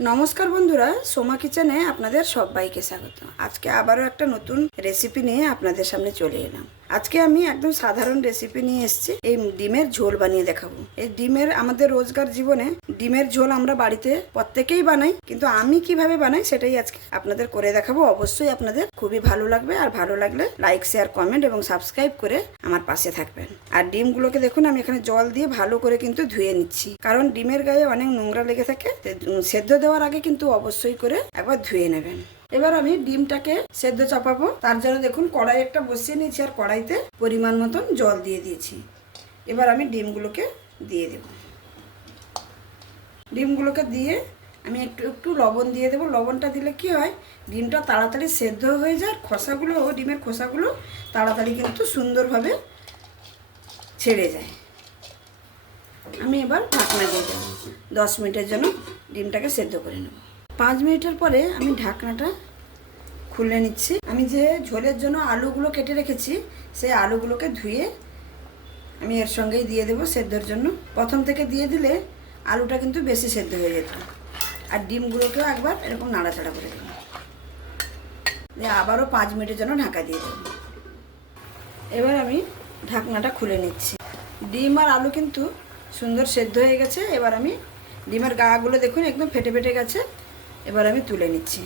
নমস্কার বন্ধুরা, সোমা কিচেনে আপনাদের সবাইকে স্বাগত। আজকে আবারও একটা নতুন রেসিপি নিয়ে আপনাদের সামনে চলে এলাম। আজকে আমি একদম সাধারণ রেসিপি নিয়ে এসেছি। এই ডিমের ঝোল বানিয়ে দেখাবো। এই ডিমের আমাদের রোজকার জীবনে ডিমের ঝোল আমরা বাড়িতে প্রত্যেকেই বানাই, কিন্তু আমি কিভাবে বানাই সেটাই আজকে আপনাদের করে দেখাবো। অবশ্যই আপনাদের খুবই ভালো লাগবে, আর ভালো লাগলে লাইক, শেয়ার, কমেন্ট এবং সাবস্ক্রাইব করে আমার পাশে থাকবেন। আর ডিমগুলোকে দেখুন, আমি এখানে জল দিয়ে ভালো করে কিন্তু ধুয়ে নিচ্ছি, কারণ ডিমের গায়ে অনেক নোংরা লেগে থাকে। সেদ্ধ দেওয়ার আগে কিন্তু অবশ্যই করে একবার ধুয়ে নেবেন। এবার আমি ডিমটাকে সেদ্ধ চাপাবো। তার জন্য দেখুন কড়াই একটা বসিয়ে নিয়েছি, আর কড়াইতে পরিমাণ মতন জল দিয়ে দিয়েছি। এবার আমি ডিমগুলোকে দিয়ে দেব। ডিমগুলোকে দিয়ে আমি একটু একটু লবণ দিয়ে দেবো। লবণটা দিলে কি হয়, ডিমটা তাড়াতাড়ি সেদ্ধ হয়ে যায়। খোসাগুলো, ডিমের খোসাগুলো তাড়াতাড়ি কিন্তু সুন্দরভাবে ছেড়ে যায়। আমি এবার ঢাকনা দিয়ে দেবো। 10 মিনিটের জন্য ডিমটাকে সেদ্ধ করে নেব। 5 মিনিটের পরে আমি ঢাকনাটা খুলে নিচ্ছি। আমি যে ঝোলের জন্য আলুগুলো কেটে রেখেছি, সেই আলুগুলোকে ধুয়ে আমি এর সঙ্গেই দিয়ে দেবো সেদ্ধর জন্য। প্রথম থেকে দিয়ে দিলে আলুটা কিন্তু বেশি সেদ্ধ হয়ে যেত। আর ডিমগুলোকেও একবার এরকম নাড়াচাড়া করে দেবো, দিয়ে আবারও 5 মিনিটের জন্য ঢাকা দিয়ে দেবো। এবার আমি ঢাকনাটা খুলে নিচ্ছি। ডিম আর আলু কিন্তু সুন্দর সেদ্ধ হয়ে গেছে। এবার আমি ডিমের গাগুলো দেখুন একদম ফেটে ফেটে গেছে। এবার আমি তুলে নিচ্ছি।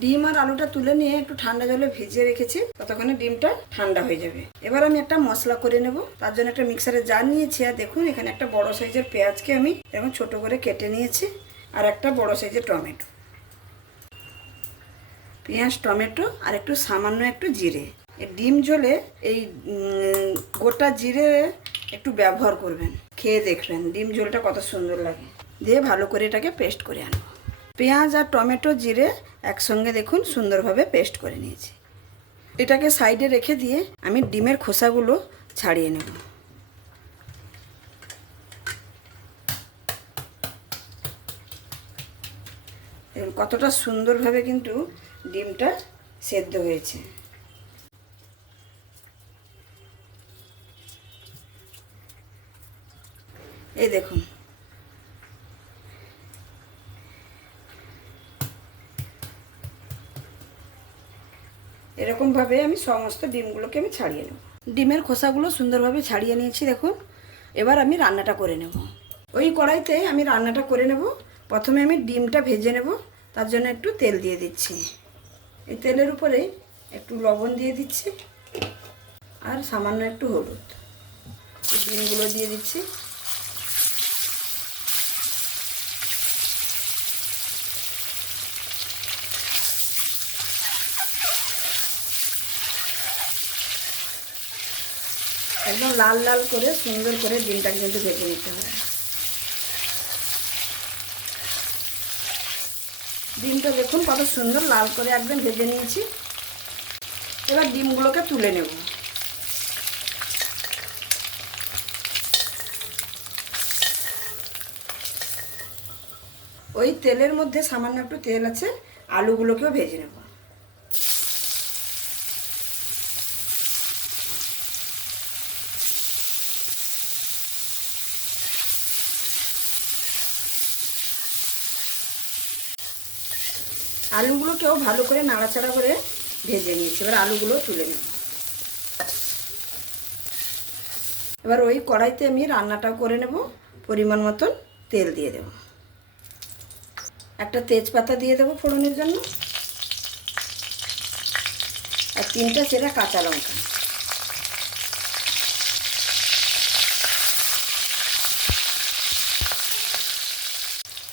ডিম আর আলুটা তুলে নিয়ে একটু ঠান্ডা জলে ভিজিয়ে রেখেছি, ততক্ষণে ডিমটা ঠান্ডা হয়ে যাবে। এবার আমি একটা মশলা করে নেব। তার জন্য একটা মিক্সারে জার নিয়েছি, আর দেখুন এখানে একটা বড় সাইজের পেঁয়াজকে আমি এরকম ছোট করে কেটে নিয়েছি, আর একটা বড় সাইজের টমেটো। পেঁয়াজ, টমেটো আর একটু সামান্য একটু জিরে। এই ডিম ঝোলে এই গোটা জিরে একটু ব্যবহার করবেন, খেয়ে দেখবেন ডিম ঝোলটা কত সুন্দর লাগে। দিয়ে ভালো করে এটাকে পেস্ট করে আনবো। পেঁয়াজ আর টমেটো, জিরে একসঙ্গে দেখুন সুন্দরভাবে পেস্ট করে নিয়েছি। এটাকে সাইডে রেখে দিয়ে আমি ডিমের খোসাগুলো ছাড়িয়ে নেব। কতটা সুন্দরভাবে কিন্তু ডিমটা সেদ্ধ হয়েছে। এই দেখুন, এরকমভাবে আমি সমস্ত ডিমগুলোকে আমি ছাড়িয়ে নেব। ডিমের খোসাগুলো সুন্দরভাবে ছাড়িয়ে নিয়েছি দেখুন। এবার আমি রান্নাটা করে নেব। ওই কড়াইতে আমি রান্নাটা করে নেব। প্রথমে আমি ডিমটা ভেজে নেব। তার জন্য একটু তেল দিয়ে দিচ্ছি। এই তেলের উপরে একটু লবণ দিয়ে দিচ্ছি, আর সামান্য একটু হলুদ। ডিমগুলো দিয়ে দিচ্ছি। একদম লাল লাল করে সুন্দর করে ডিমটাকে কিন্তু ভেজে নিতে হবে। ডিমটা দেখুন কত সুন্দর লাল করে একদম ভেজে নিয়েছি। এবার ডিমগুলোকে তুলে নেব। ওই তেলের মধ্যে সামান্য একটু তেল আছে, আলুগুলোকেও ভেজে নেব। আলুগুলোকেও ভালো করে নাড়াচাড়া করে ভেজে নিয়েছি। এবার আলুগুলো তুলে নেব। এবার ওই কড়াইতে আমি রান্নাটাও করে নেব। পরিমাণ মতন তেল দিয়ে দেব। একটা তেজপাতা দিয়ে দেবো ফোড়নের জন্য, আর 3টা চেরা কাঁচা লঙ্কা।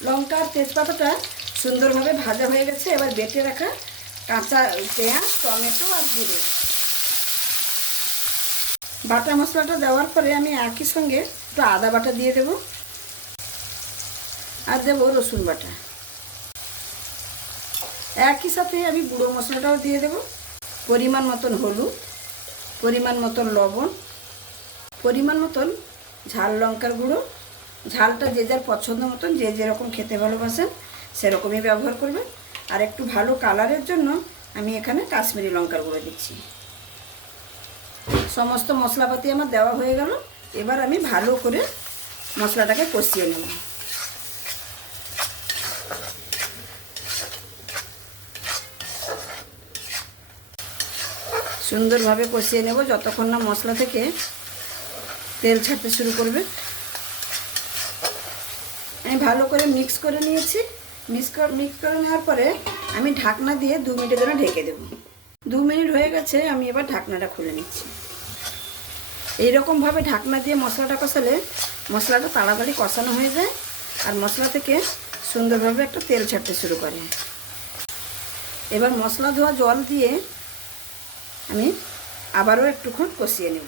লঙ্কা আর তেজপাতাটা সুন্দরভাবে ভাজা হয়ে গেছে। এবার বেটে রাখা কাঁচা পেঁয়াজ, টমেটো আর জিরে বাটা মশলাটা দেওয়ার পরে আমি একই সঙ্গে একটু আদা বাটা দিয়ে দেব, আর দেবো রসুন বাটা। একই সাথে আমি গুঁড়ো মশলাটাও দিয়ে দেব। পরিমাণ মতন হলুদ, পরিমাণ মতন লবণ, পরিমাণ মতন ঝাল লঙ্কার গুঁড়ো। ঝালটা যে যার পছন্দ মতন, যে যেরকম খেতে ভালোবাসেন সেরকমই ব্যবহার করবেন। আর একটু ভালো কালারের জন্য আমি এখানে কাশ্মীরি লঙ্কার গুঁড়ো দিচ্ছি। সমস্ত মশলাপাতি আমার দেওয়া হয়ে গেল। এবার আমি ভালো করে মশলাটাকে কষিয়ে নেব। সুন্দরভাবে কষিয়ে নেব যতক্ষণ না মশলা থেকে তেল ছাড়তে শুরু করবে। আমি ভালো করে মিক্স করে নিয়েছি। মিক্স করে নেওয়ার পরে আমি ঢাকনা দিয়ে 2 মিনিটের জন্য ঢেকে দেব। 2 মিনিট হয়ে গেছে, আমি এবার ঢাকনাটা খুলে নিচ্ছি। এইরকমভাবে ঢাকনা দিয়ে মশলাটা কষালে মশলাটা তাড়াতাড়ি কষানো হয়ে যায় আর মশলা থেকে সুন্দরভাবে একটা তেল ছাড়তে শুরু করে। এবার মশলা ধোয়া জল দিয়ে আমি আবারও একটুক্ষণ কষিয়ে নেব।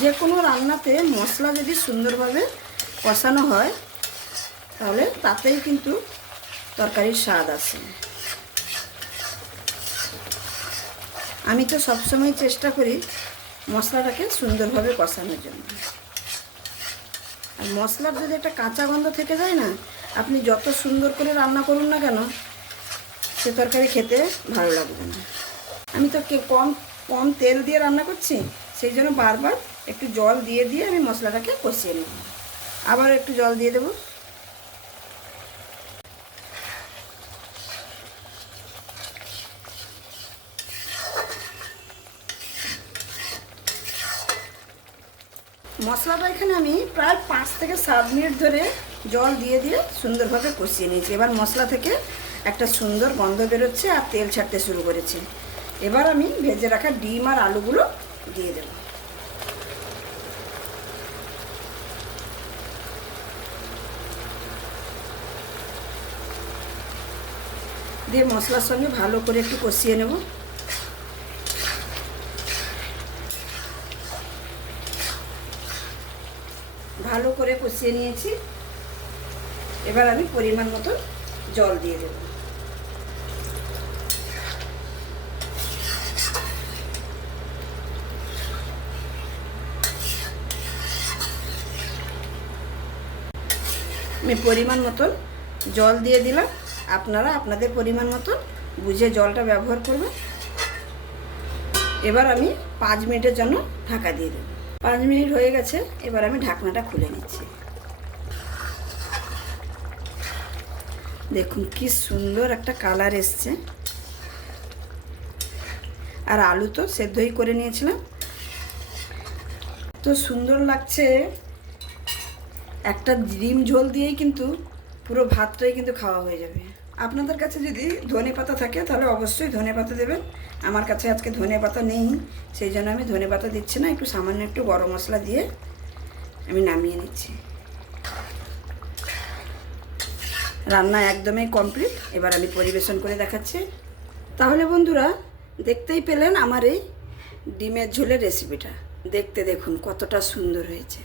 যে কোনো রান্নাতে মশলা যদি সুন্দরভাবে কষানো হয় তাহলে তাতেই কিন্তু তরকারির স্বাদ আসে। আমি তো সবসময় চেষ্টা করি মশলাটাকে সুন্দরভাবে কষানোর জন্য। আর মশলার যদি একটা কাঁচা গন্ধ থেকে যায় না, আপনি যত সুন্দর করে রান্না করুন না কেন সে তরকারি খেতে ভালো লাগবে না। আমি তো কম তেল দিয়ে রান্না করছি, সেই জন্য বারবার একটু জল দিয়ে দিয়ে আমি মশলাটাকে কষিয়ে নেব। আবার একটু জল দিয়ে দেব। মশলাটা এখানে আমি প্রায় 5 থেকে 7 মিনিট ধরে জল দিয়ে দিয়ে সুন্দরভাবে কষিয়ে নিয়েছি। এবার মশলা থেকে একটা সুন্দর গন্ধ বেরোচ্ছে আর তেল ছাড়তে শুরু করেছে। এবার আমি ভেজে রাখা ডিম আর আলুগুলো দিয়ে দেব। দিয়ে মশলার সঙ্গে ভালো করে একটু কষিয়ে নেব। ভালো করে কষিয়ে নিয়েছি। এবার আমি পরিমাণ মতো জল দিয়ে দেব। আমি পরিমাণ মতন জল দিয়ে দিলাম। আপনারা আপনাদের পরিমাণ মতন বুঝে জলটা ব্যবহার করবেন। এবার আমি 5 মিনিটের জন্য ঢাকা দিয়ে দেব। 5 মিনিট হয়ে গেছে, এবার আমি ঢাকনাটা খুলে নিচ্ছি। দেখুন কি সুন্দর একটা কালার এসছে। আর আলু তো সেদ্ধই করে নিয়েছিলাম, তো সুন্দর লাগছে। একটা ডিম ঝোল দিয়েই কিন্তু পুরো ভাতটাই কিন্তু খাওয়া হয়ে যাবে। আপনাদের কাছে যদি ধনেপাতা থাকে তাহলে অবশ্যই ধনেপাতা দেবেন। আমার কাছে আজকে ধনেপাতা নেই, সেই জন্য আমি ধনেপাতা দিচ্ছি না। একটু সামান্য একটু গরম মশলা দিয়ে আমি নামিয়ে নিচ্ছি। রান্না একদমই কমপ্লিট। এবার আমি পরিবেশন করে দেখাচ্ছি। তাহলে বন্ধুরা দেখতেই পেলেন আমার এই ডিমের ঝোলের রেসিপিটা। দেখতে দেখুন কতটা সুন্দর হয়েছে।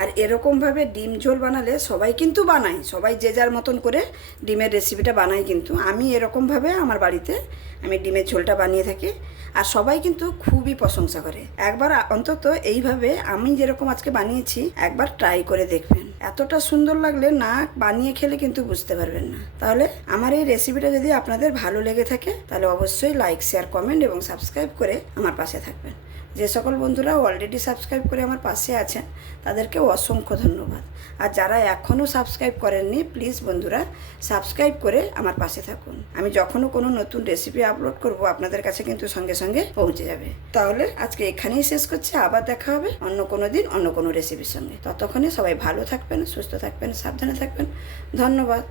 আর এরকমভাবে ডিম ঝোল বানালে সবাই কিন্তু বানায়, সবাই যে যার মতন করে ডিমের রেসিপিটা বানায়, কিন্তু আমি এরকমভাবে আমার বাড়িতে আমি ডিমের ঝোলটা বানিয়ে থাকি আর সবাই কিন্তু খুবই প্রশংসা করে। একবার অন্তত এইভাবে আমি যেরকম আজকে বানিয়েছি একবার ট্রাই করে দেখবেন। এতটা সুন্দর লাগলে না বানিয়ে খেলে কিন্তু বুঝতে পারবেন না। তাহলে আমার এই রেসিপিটা যদি আপনাদের ভালো লেগে থাকে তাহলে অবশ্যই লাইক, শেয়ার, কমেন্ট এবং সাবস্ক্রাইব করে আমার পাশে থাকবেন। যে সকল বন্ধুরা অলরেডি সাবস্ক্রাইব করে আমার পাশে আছেন তাদেরকেও অসংখ্য ধন্যবাদ। আর যারা এখনও সাবস্ক্রাইব করেননি প্লিজ বন্ধুরা সাবস্ক্রাইব করে আমার পাশে থাকুন। আমি যখনও কোনো নতুন রেসিপি আপলোড করব আপনাদের কাছে কিন্তু সঙ্গে সঙ্গে পৌঁছে যাবে। তাহলে আজকে এখানেই শেষ করছি। আবার দেখা হবে অন্য কোনো দিন অন্য কোনো রেসিপির সঙ্গে। ততক্ষণে সবাই ভালো থাকবেন, সুস্থ থাকবেন, সাবধানে থাকবেন। ধন্যবাদ।